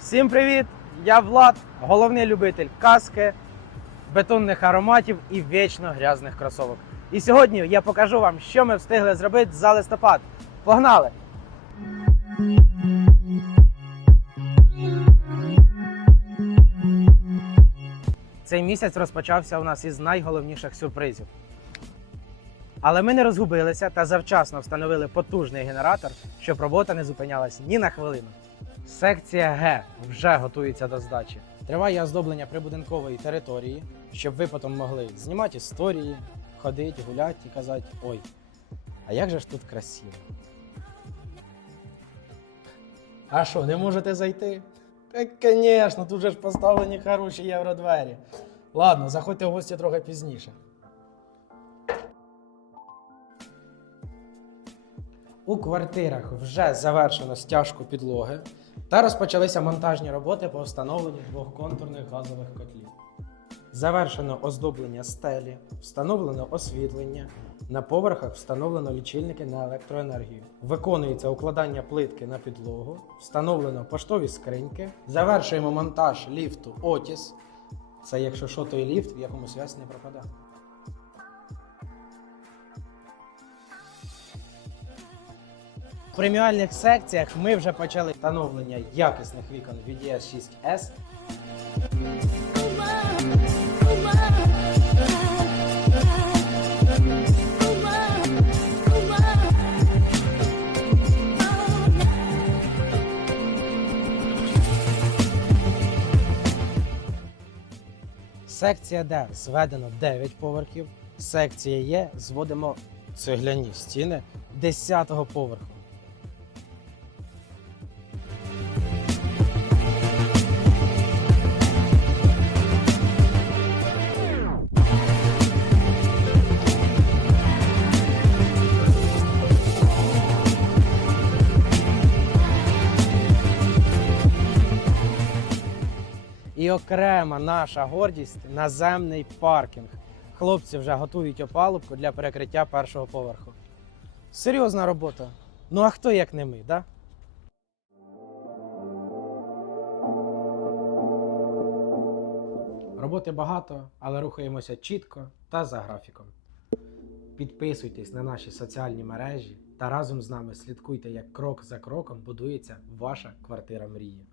Всім привіт! Я Влад, головний любитель каски, бетонних ароматів і вічно грязних кросовок. І сьогодні я покажу вам, що ми встигли зробити за листопад. Погнали! Цей місяць розпочався у нас із найголовніших сюрпризів. Але ми не розгубилися та завчасно встановили потужний генератор, щоб робота не зупинялась ні на хвилину. Секція Г вже готується до здачі. Триває оздоблення прибудинкової території, щоб ви потім могли знімати історії, ходити, гуляти і казати: ой, а як же ж тут красиво. А що, не можете зайти? Так, звісно, тут же ж поставлені хороші євродвері. Ладно, заходьте в гості трохи пізніше. У квартирах вже завершено стяжку підлоги та розпочалися монтажні роботи по встановленню двох контурних газових котлів. Завершено оздоблення стелі, встановлено освітлення. На поверхах встановлено лічильники на електроенергію. Виконується укладання плитки на підлогу, встановлено поштові скриньки. Завершуємо монтаж ліфту Отіс. Це якщо що, той ліфт, в якому связь не пропадає. В преміальних секціях ми вже почали встановлення якісних вікон VDS 6S. Секція Д зведено 9 поверхів. Секція Е зводимо цегляні стіни 10-го поверху. І окрема наша гордість наземний паркінг. Хлопці вже готують опалубку для перекриття першого поверху. Серйозна робота. Ну а хто як не ми, да? Роботи багато, але рухаємося чітко та за графіком. Підписуйтесь на наші соціальні мережі та разом з нами слідкуйте, як крок за кроком будується ваша квартира мрії.